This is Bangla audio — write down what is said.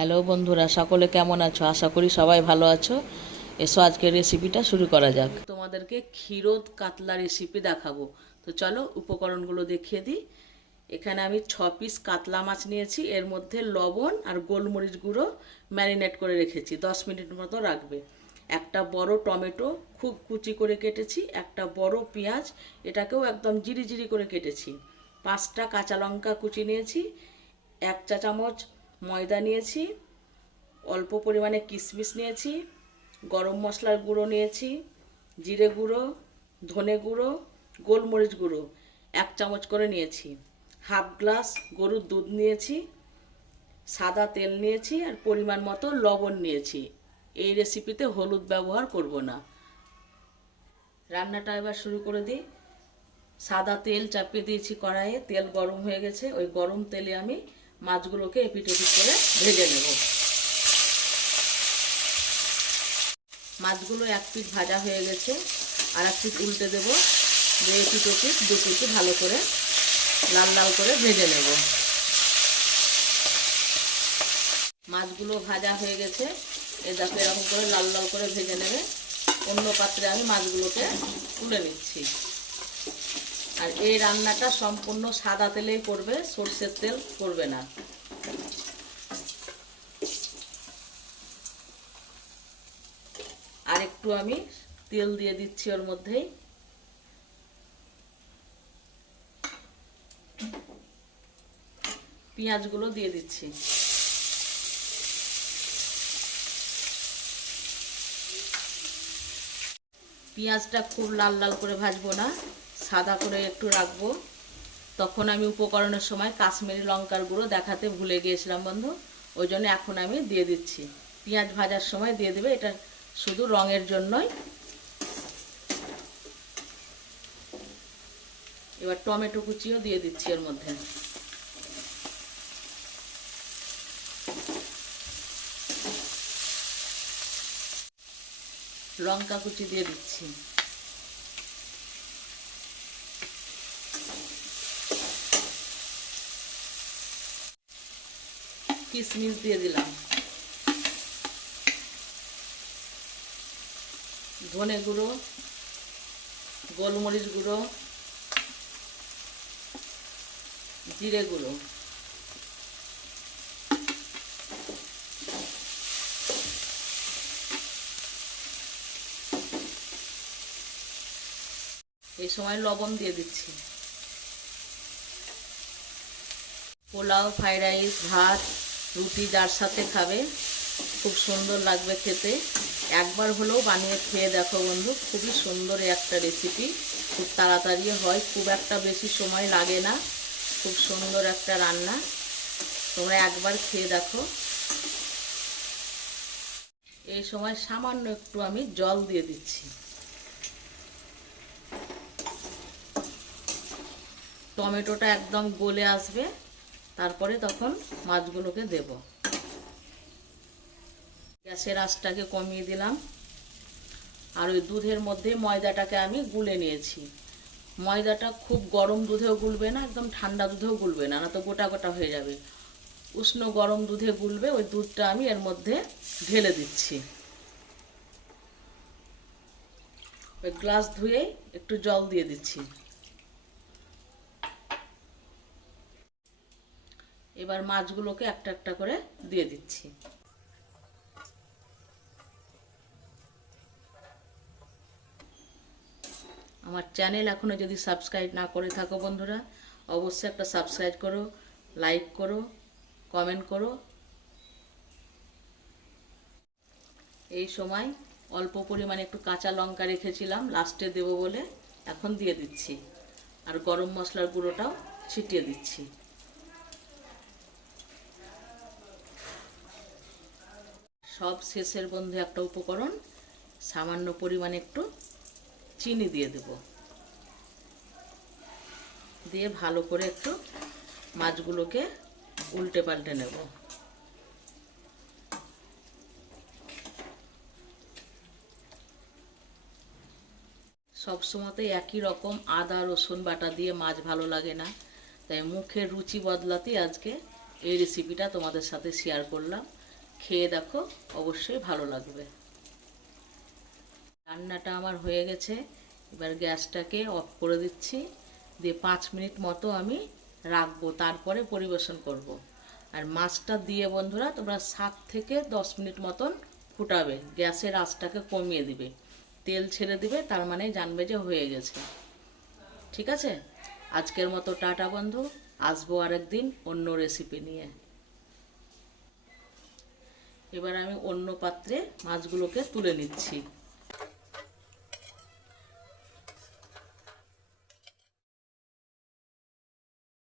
হ্যালো বন্ধুরা, সকলে কেমন আছো? আশা করি সবাই ভালো আছো। এসো আজকের রেসিপিটা শুরু করা যাক। তোমাদেরকে ক্ষীরোদ কাতলা রেসিপি দেখাবো। তো চলো উপকরণগুলো দেখিয়ে দিই। এখানে আমি ছ পিস কাতলা মাছ নিয়েছি। এর মধ্যে লবণ আর গোলমরিচ গুঁড়ো ম্যারিনেট করে রেখেছি। দশ মিনিট মতো রাখবে। একটা বড় টমেটো খুব কুচি করে কেটেছি। একটা বড় পেঁয়াজ, এটাকেও একদম জিরি জিরি করে কেটেছি। পাঁচটা কাঁচা লঙ্কা কুচি নিয়েছি। এক চা চামচ ময়দা নিয়েছি, অল্প পরিমাণে কিশমিশ নিয়েছি, গরম মশলার গুঁড়ো নিয়েছি, জিরে গুঁড়ো, ধনে গুঁড়ো, গোলমরিচ গুঁড়ো এক চামচ করে নিয়েছি। হাফ গ্লাস গরুর দুধ নিয়েছি, সাদা তেল নিয়েছি আর পরিমাণ মতো লবণ নিয়েছি। এই রেসিপিতে হলুদ ব্যবহার করব না। রান্নাটা এবার শুরু করে দিই। সাদা তেল চাপিয়ে দিয়েছি কড়াইয়ে, তেল গরম হয়ে গেছে। ওই গরম তেলে আমি মাছগুলোকে এপিট ওপিট করে ভেজে নেব। মাছগুলো এক পিঠ ভাজা হয়ে গেছে, আর এক পিঠ উল্টে দেব। দিয়ে এপিট ওপিট দু পিঠে ভালো করে লাল লাল করে ভেজে নেব। মাছগুলো ভাজা হয়ে গেছে এ দেখো এরকম করে লাল লাল করে ভেজে নেবে। অন্য পাত্রে আমি মাছগুলোকে তুলে নিচ্ছি। আর এই রান্নাটা সম্পূর্ণ সাদা তেলেই করবে, সর্ষের তেল করবে না। আর একটু আমি তেল দিয়ে দিচ্ছি ওর মধ্যেই। পেঁয়াজগুলো দিয়ে দিচ্ছি। পেঁয়াজটা খুব লাল লাল করে ভাজবো না। সাদা করে একটু রাখব। তখন আমি উপকরণের সময় কাশ্মীরি লঙ্কার গুঁড়ো দেখাতে ভুলে গিয়েছিলাম বন্ধু। ওই জন্য এখন আমি দিয়ে দিচ্ছি। পেঁয়াজ ভাজার সময় দিয়ে দেবে, এটা শুধু রঙের জন্যই। এবার টমেটো কুচিও দিয়ে দিচ্ছি এর মধ্যে। লঙ্কা কুচি দিয়ে দিচ্ছি। কিশমিশ দিয়ে দিলাম। ধনে গুঁড়ো, গোলমরিচ গুঁড়ো, জিরে গুঁড়ো। এই সময় লবণ দিয়ে দিচ্ছি। পোলাও, ফ্রাইড রাইস, ভাত রুটি যার সাথে খাবে, খুব সুন্দর লাগবে খেতে। একবার হলেও বানিয়ে খেয়ে দেখো বন্ধু, খুবই সুন্দর একটা রেসিপি খুব তাড়াতাড়ি হয়, খুব একটা বেশি সময় লাগে না, খুব সুন্দর একটা রান্না। তোমরা একবার খেয়ে দেখো। এই সময় সামান্য একটু আমি জল দিয়ে দিচ্ছি। টমেটোটা একদম গলে আসবে। তারপরে তখন মাছগুলোকে দেব। গ্যাসের আঁচটাকে কমিয়ে দিলাম। আর ওই দুধের মধ্যে ময়দাটাকে আমি গুলে নিয়েছি। ময়দাটা খুব গরম দুধেও গুলবে না, একদম ঠান্ডা দুধেও গুলবে না না তো গোটা গোটা হয়ে যাবে। উষ্ণ গরম দুধে গুলবে, ওই দুধটা আমি এর মধ্যে ঢেলে দিচ্ছি। ওই গ্লাস ধুয়ে একটু জল দিয়ে দিচ্ছি। এবার মাছগুলোকে একটা একটা করে দিয়ে দিচ্ছি। আমার চ্যানেল এখনও যদি সাবস্ক্রাইব না করে থাকো বন্ধুরা, অবশ্যই একটা সাবস্ক্রাইব করো, লাইক করো, কমেন্ট করো। এই সময় অল্প পরিমাণে একটু কাঁচা লঙ্কা রেখেছিলাম, লাস্টে দেবো বলে এখন দিয়ে দিচ্ছি। আর গরম মশলার গুঁড়োটাও ছিটিয়ে দিচ্ছি। সব শেষের বন্ধু একটা উপকরণ, সামান্য পরিমাণে একটু চিনি দিয়ে দেব। দিয়ে ভালো করে একটু মাছগুলোকে উল্টে পাল্টে নেব। সবসময়তে একই রকম আদা, রসুন বাটা দিয়ে মাছ ভালো লাগে না। তাই মুখের রুচি বদলাতেই আজকে এই রেসিপিটা তোমাদের সাথে শেয়ার করলাম। খেয়ে দেখো, অবশ্যই ভালো লাগবে। রান্নাটা আমার হয়ে গেছে। এবার গ্যাসটাকে অফ করে দিচ্ছি। দিয়ে পাঁচ মিনিট মতো আমি রাখব, তারপরে পরিবেশন করব। আর মাছটা দিয়ে বন্ধুরা তোমরা সাত থেকে দশ মিনিট মতন ফুটাবে। গ্যাসের আঁচটাকে কমিয়ে দিবে। তেল ছেড়ে দিবে, তার মানে জানবে যে হয়ে গেছে। ঠিক আছে? আজকের মতো টাটা বন্ধু। আসব আরেকদিন অন্য রেসিপি নিয়ে। এবার আমি অন্য পাত্রে মাছগুলোকে তুলে নিচ্ছি।